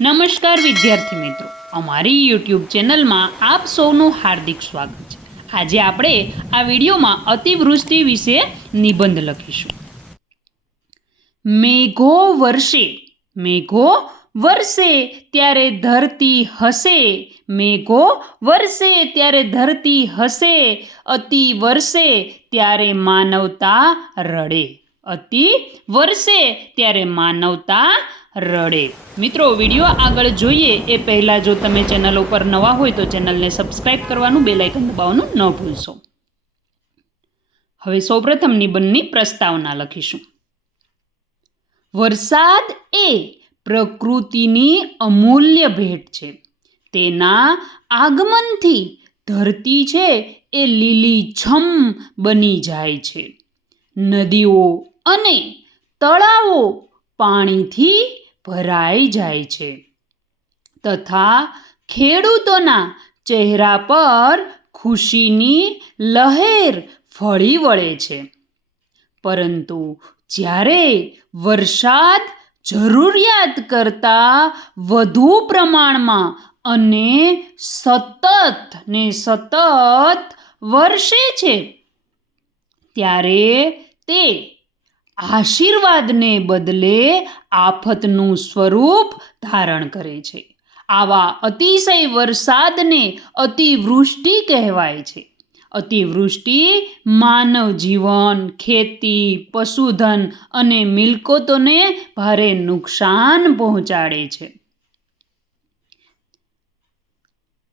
નમસ્કાર વિદ્યાર્થી મિત્રો, અમારી યુટ્યુબ ચેનલમાં આપ સૌનું હાર્દિક સ્વાગત છે. આજે આપણે આ વિડીયોમાં અતિવૃષ્ટિ વિશે નિબંધ લખીશું. મેઘો વરસે, મેઘો વરસે ત્યારે ધરતી હસે, મેઘો વરસે ત્યારે ધરતી હસે, અતિ વરસે ત્યારે માનવતા રડે, અતિ વરસે ત્યારે માનવતા રડે. મિત્રો, વિડીયો આગળ જોઈએ એ પહેલાં જો તમે ચેનલ ઉપર નવા હોય તો ચેનલને સબસ્ક્રાઈબ કરવાનું, બેલ આઇકન દબાવવાનું ન ભૂલશો. હવે સૌપ્રથમ નિબંધની પ્રસ્તાવના લખીશું. વરસાદ એ પ્રકૃતિની અમૂલ્ય ભેટ છે. તેના આગમનથી ધરતી છે એ લીલીછમ બની જાય છે. નદીઓ અને તળાવો પાણીથી ભરાઈ જાય છે તથા ખેડૂતોના ચહેરા પર ખુશીની લહેર ફળી વળે છે. પરંતુ જ્યારે વરસાદ જરૂરિયાત કરતાં વધુ પ્રમાણમાં અને સતત વરસે છે ત્યારે તે આશીર્વાદને બદલે આફતનું સ્વરૂપ ધારણ કરે છે. આવા અતિશય વરસાદને અતિવૃષ્ટિ કહેવાય છે. અતિવૃષ્ટિ માનવ જીવન, ખેતી, પશુધન અને મિલકતોને ભારે નુકસાન પહોંચાડે છે.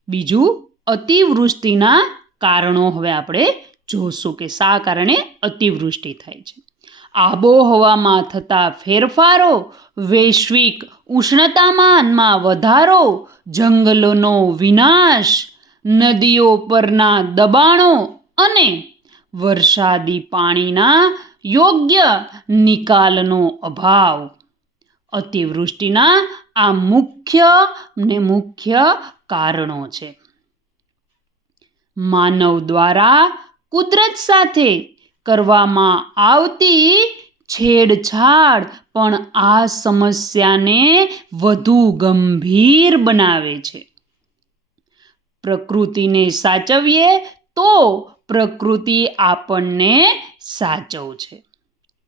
બીજું, અતિવૃષ્ટિના કારણો હવે આપણે જોશું કે શા કારણે અતિવૃષ્ટિ થાય છે. આબોહવામાં થતા ફેરફારો, વૈશ્વિક ઉષ્ણતામાનમાં વધારો, જંગલોનો વિનાશ, નદીઓ પરના દબાણો અને વરસાદી પાણીના યોગ્ય નિકાલનો અભાવ અતિવૃષ્ટિના આ મુખ્ય કારણો છે. માનવ દ્વારા કુદરત સાથે કરવામાં આવતી છેડછાડ પણ આ સમસ્યાને વધુ ગંભીર બનાવે છે. પ્રકૃતિને સાચવીએ તો પ્રકૃતિ આપણને સાચવશે.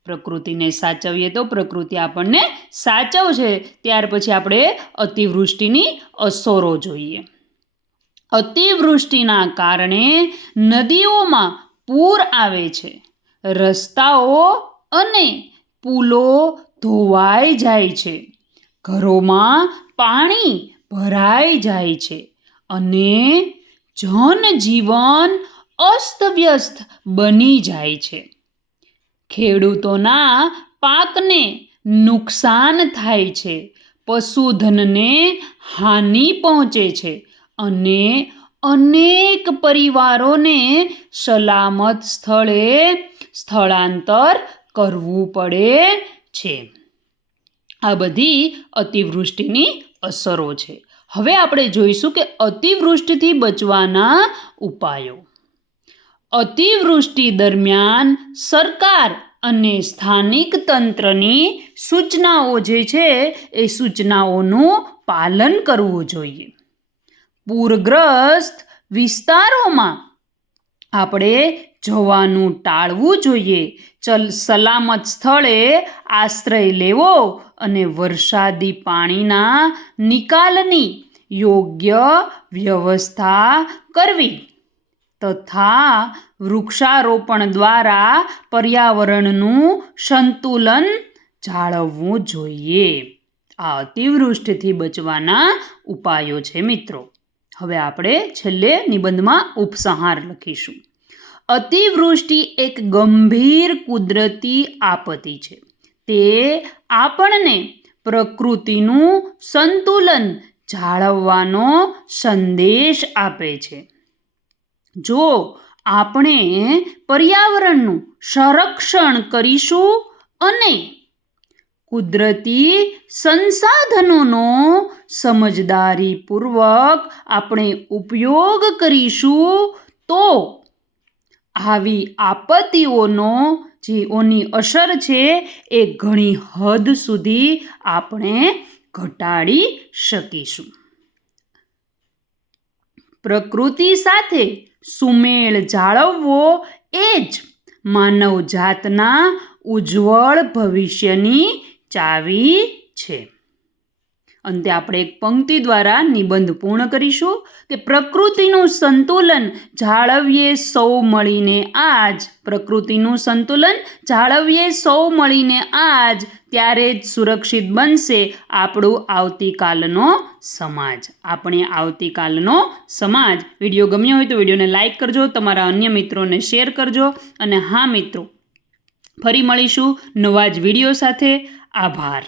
પ્રકૃતિને સાચવીએ તો પ્રકૃતિ આપણને સાચવશે. ત્યાર પછી આપણે અતિવૃષ્ટિની અસરો જોઈએ. અતિવૃષ્ટિના કારણે નદીઓમાં પૂર આવે છે. રસ્તાઓ અને પુલો ધોવાઈ જાય છે. ઘરોમાં પાણી ભરાઈ જાય છે અને જનજીવન અસ્તવ્યસ્ત બની જાય છે. ખેડૂતોના પાકને નુકસાન થાય છે. પશુધનને હાનિ પહોંચે છે અને અનેક પરિવારોને સલામત સ્થળે સ્થળાંતર કરવું પડે છે. આ બધી અતિવૃષ્ટિની અસરો છે. હવે આપણે જોઈશું કે અતિવૃષ્ટિથી બચવાના ઉપાયો. અતિવૃષ્ટિ દરમિયાન સરકાર અને સ્થાનિક તંત્રની સૂચનાઓ જે છે એ સૂચનાઓનું પાલન કરવું જોઈએ. પૂરગ્રસ્ત વિસ્તારોમાં આપણે જવાનું ટાળવું જોઈએ. સલામત સ્થળે આશ્રય લેવો અને વરસાદી પાણીના નિકાલની યોગ્ય વ્યવસ્થા કરવી તથા વૃક્ષારોપણ દ્વારા પર્યાવરણનું સંતુલન જાળવવું જોઈએ. આ અતિવૃષ્ટિથી બચવાના ઉપાયો છે મિત્રો. હવે આપણે છેલ્લે નિબંધમાં ઉપસંહાર લખીશું. અતિવૃષ્ટિ એક ગંભીર કુદરતી આપત્તિ છે. તે આપણને પ્રકૃતિનું સંતુલન જાળવવાનો સંદેશ આપે છે. જો આપણે પર્યાવરણનું સંરક્ષણ કરીશું અને કુદરતી સંસાધનોનો સમજદારીપૂર્વક આપણે ઉપયોગ કરીશું તો આવી આપત્તિઓની અસર છે એ ઘણી હદ સુધી આપણે ઘટાડી શકીશું. પ્રકૃતિ સાથે સુમેળ જાળવવો એ જ માનવ જાતના ઉજ્જવળ ભવિષ્યની ચાવી છે. અંતે આપણે એક પંક્તિ દ્વારા નિબંધ પૂર્ણ કરીશું કે પ્રકૃતિનું સંતુલન જાળવીએ સૌ મળીને આજ. પ્રકૃતિનું સંતુલન જાળવીએ સૌ મળીને આજ, ત્યારે જ સુરક્ષિત બનશે આપણું આવતીકાલનો સમાજ. આપણે આવતીકાલનો સમાજ. વિડીયો ગમ્યો હોય તો વિડીયોને લાઈક કરજો, તમારા અન્ય મિત્રોને શેર કરજો. અને હા મિત્રો, ફરી મળીશું નવા જ વિડીયો સાથે. આભાર.